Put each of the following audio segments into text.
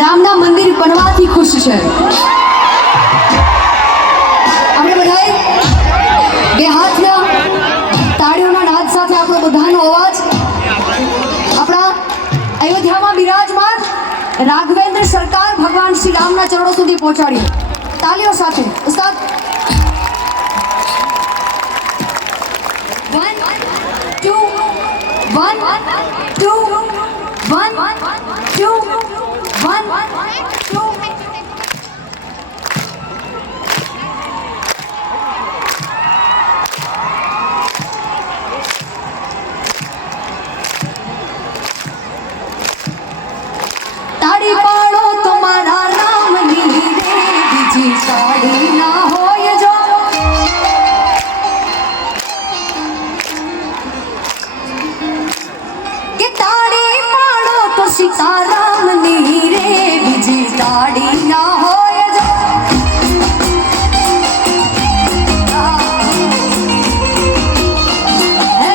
રામના મંદિર બનવાથી ખુશ છે. આપણે બધાએ બે હાથના તાળીઓના નાદ સાથે આપણો બધાનો અવાજ આપણા અયોધ્યામાં બિરાજમાન રાઘવેન્દ્ર સરકાર ભગવાન શ્રી રામના ચરણો સુધી પહોંચાડીએ. તાલીઓ સાથે ઉસ્તાદ. 1 2 1 2 1 2 1 2. તાળી પાડો તમારા રામની રે, બીજી તાળી ના હોય જો. કે તાળી પાડો તો સીતારામની રે, બીજી તાળી ના હોય જો. હે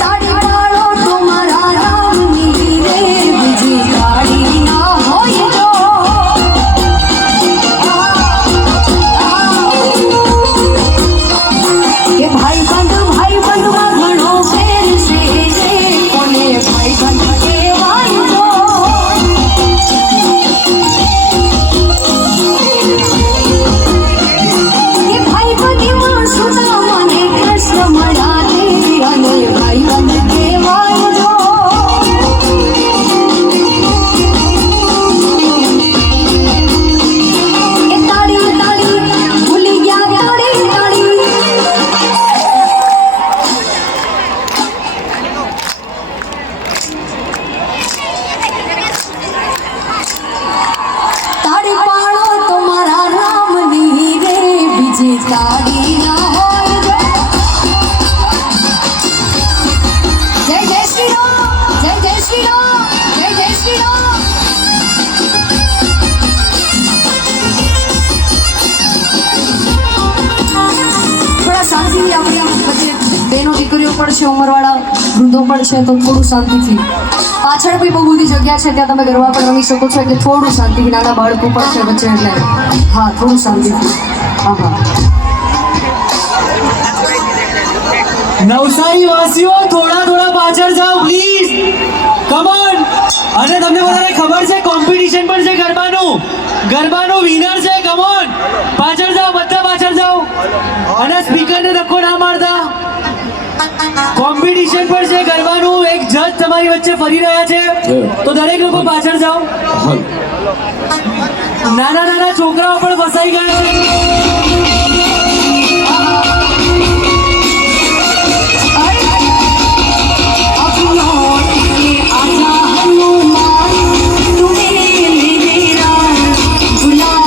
તાળી પાડો તમારા રામની રે, બીજી તાળી ના હોય જો. કે ભાઈ બંધમાં ઘણો ફેર છે રે, કોને ભાઈ બંધ કહેવાય જો. કે ભાઈ બંધમાં સુદામા ને કૃષ્ણ મળ્યા રે, અને ભાઈ બંધ કહેવાય જો. કે તાળી તાળી ભૂલી ગયા તાળી તાળી. તાળી પાડો તમારા રામની રે, બીજી તાળી ના હોય જો. જય જય શ્રી રામ, જય જય શ્રી રામ, જય જય શ્રી રામ. થોડા શાંતિથી આપણી આમ વચ્ચે બહેનો દીકરીઓ પણ છે, ઉંમરવાળા વૃદ્ધો પણ છે, તો થોડું શાંતિથી. પાછળ બી બહુ બધી જગ્યા છે, ત્યાં તમે ગરબા પણ રમી શકો છો, એટલે થોડું શાંતિથી. નાના બાળકો પણ છે વચ્ચે, એટલે હા થોડું શાંતિથી. હા હા. નવસારી વાસીઓ થોડા પાછળ જાઓ પ્લીઝ. Come on. અને તમને બધાને ખબર છે કોમ્પિટિશન પણ છે ગરબાનું વિનર છે. કમ ઓન, પાછળ જાઓ, બધા પાછળ જાઓ. અને સ્પીકરને ધક્કો ના મારતા. કોમ્પિટિશન પણ છે ગરબાનું. એક જજ તમારી વચ્ચે ફરી રહ્યા છે, તો દરેક લોકો પાછળ જાઓ. નાના છોકરાઓ પણ ફસાઈ ગયા છે. લાલ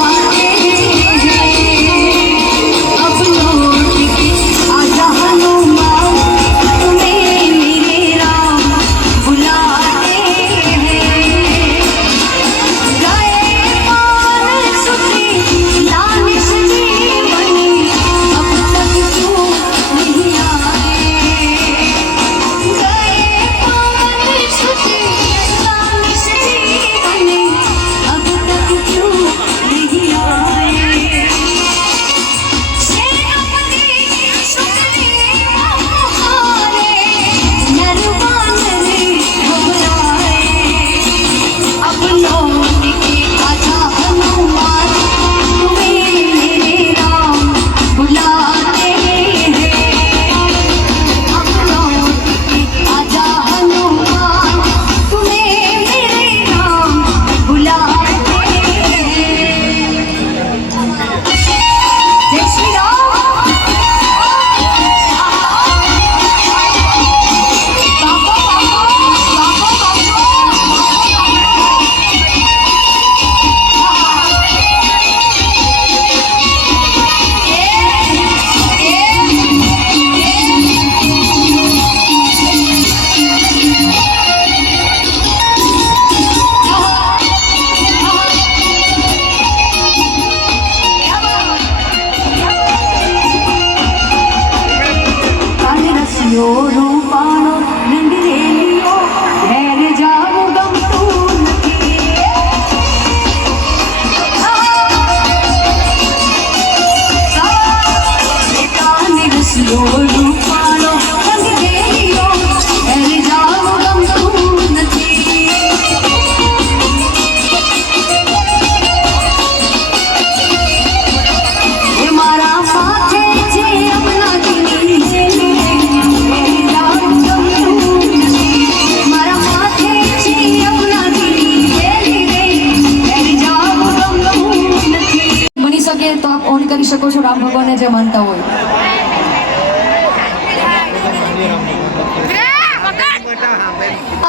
કરી શકો છો રામ ભગવાનને જે માનતા હોય.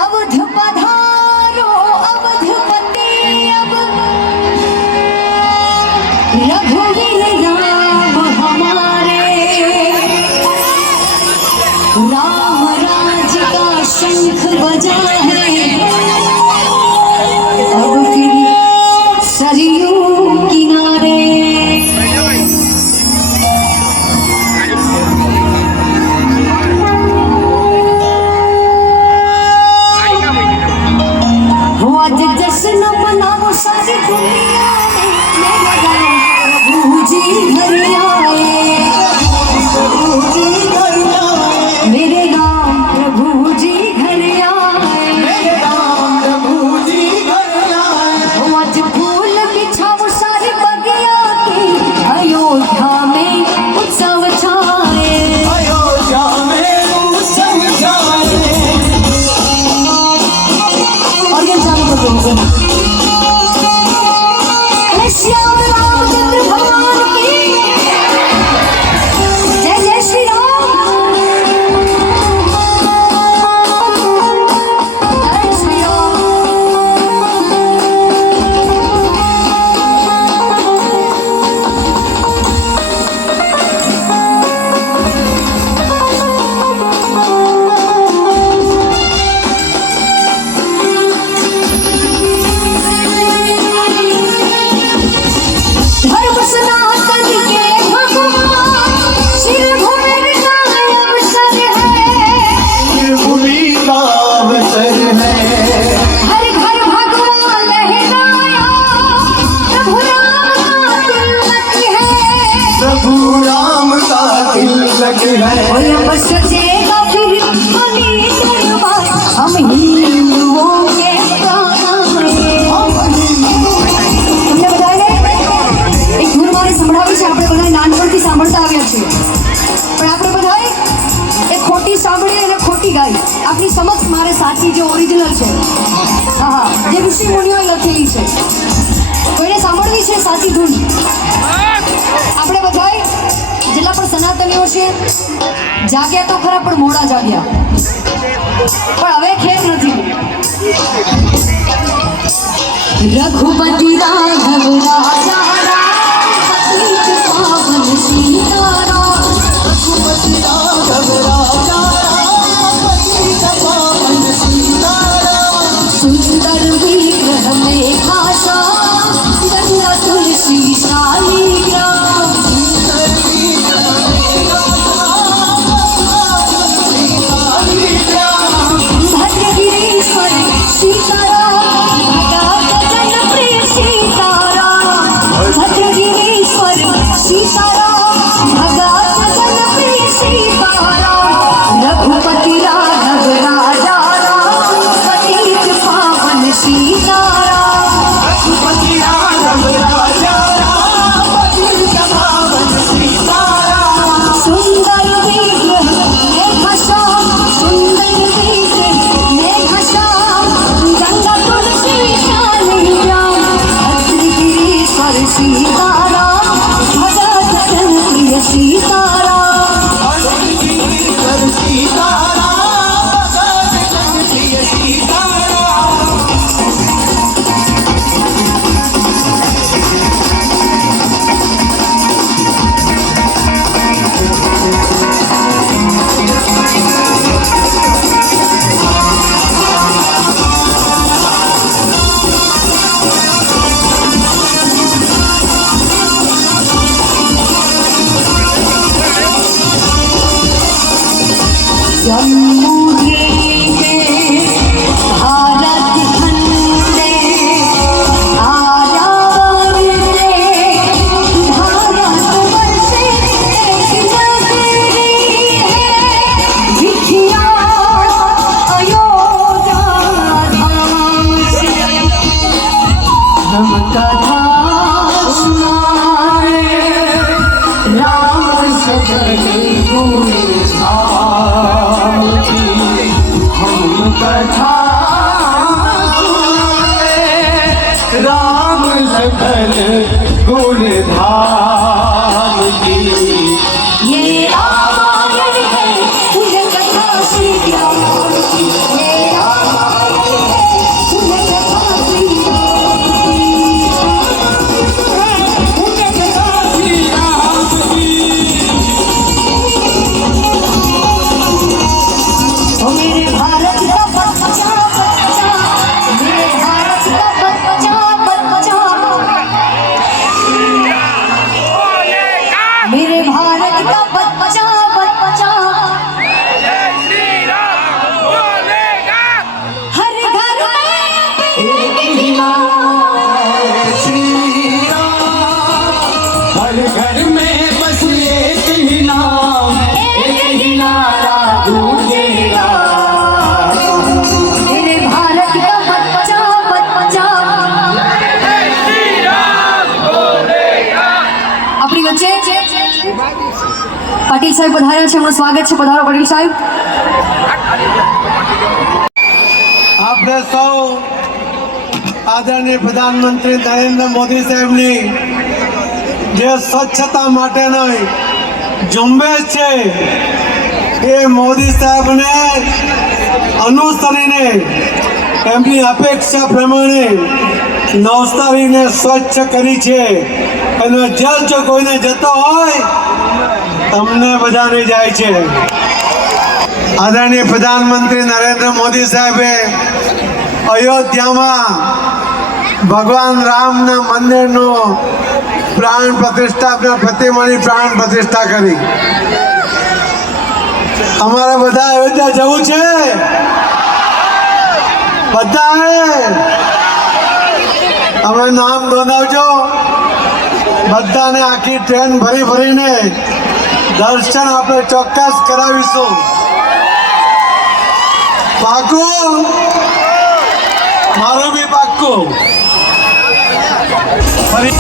અવધ પધારો અવધપતિ અબ रघुवीर राम हमारे राम राज का शंख बजा है अब फिर सरयू किनारे. हो आज जश्न मनाओ सारी दुनिया में प्रभु जी घर आए मेरे राम प्रभु जी घर आए आज फूल बिछाओ सारी बगिया की अयोध्या में उत्सव छाए. और ये चालू कर दो. श्याम रामचंद्र भगवान की जय. जय श्री राम. जय श्री राम. धर्म सनातन के भगवान शिर भूमि का अवसर है हर घर भगवान लहराया प्रभु राम का तिलक है और अब सजेगा फिर बनी दरबार हम हिंदुओं के प्राण. તમને બધાને એક ધૂન મારે સંભળાવી છે. આપણે બધા નાનપણથી સાંભળતા આવ્યા છીએ પણ આપણે બધાએ એ ખોટી સાંભળી અને ખોટી ગાઈ. આપણી સમક્ષ મારે સાચી જે ઓરિજિનલ છે હા જે ઋષિ મુનિઓએ લખેલી છે કોઈને સાંભળવી છે સાચી ધૂન. આપણે બધાએ જેટલા પણ સનાતનીઓ છે જાગ્યા તો ખરા પણ મોડા જાગ્યા પણ હવે ખેર નથી. रघुपति राघव राजा राम पतित पावन सीताराम. रघुपति राघव राजा राम पतित पावन सीताराम. सुंदर विग्रह में भाषा गंगा तुलसी शालिग्राम. भद्रगिरीश्वर सीताराम भद्रगिरीश्वर सीताराम भगत जन प्रिय सीताराम. रघुपति राघव राजा राम पतित पावन सीताराम. रघुपति राघव राजा राम पतित पावन सीताराम. सुंदर विग्रह में घसा सुंदर विग्रह में घसा गंगा तुलसी शालिग्राम. भद्रगिरीश्वर सीताराम भगत जन प्रिय सीताराम. भद्रगिरीश्वर सीताराम भगत जन प्रिय सीताराम. राम सकल गुण धाम. પાટીલ સાહેબ પધાર્યા છે, એમનું સ્વાગત છે. પધારો પાટીલ સાહેબ. આપણે સૌ આદરણીય પ્રધાનમંત્રી નરેન્દ્ર મોદી સાહેબની જે સ્વચ્છતા માટેની ઝુંબેશ છે એ મોદી સાહેબને અનુસરીને એમની અપેક્ષા પ્રમાણે નવસારીને સ્વચ્છ કરી છે. અને જલ જો કોઈને જતો હોય તમને બધાને જાય છે. આદરણીય પ્રધાનમંત્રી નરેન્દ્ર મોદી સાહેબે અયોધ્યામાં ભગવાન રામના મંદિરનો પ્રાણ પ્રતિષ્ઠા પ્રતિમાની પ્રાણ પ્રતિષ્ઠા કરી. અમારે બધા અયોધ્યા જવું છે. બધાએ અમે નામ નોંધાવજો. બધાને આખી ટ્રેન ભરી ભરીને દર્શન આપણે ચોક્કસ કરાવીશું. પાકું? મારું બી પાક્કું. ફરી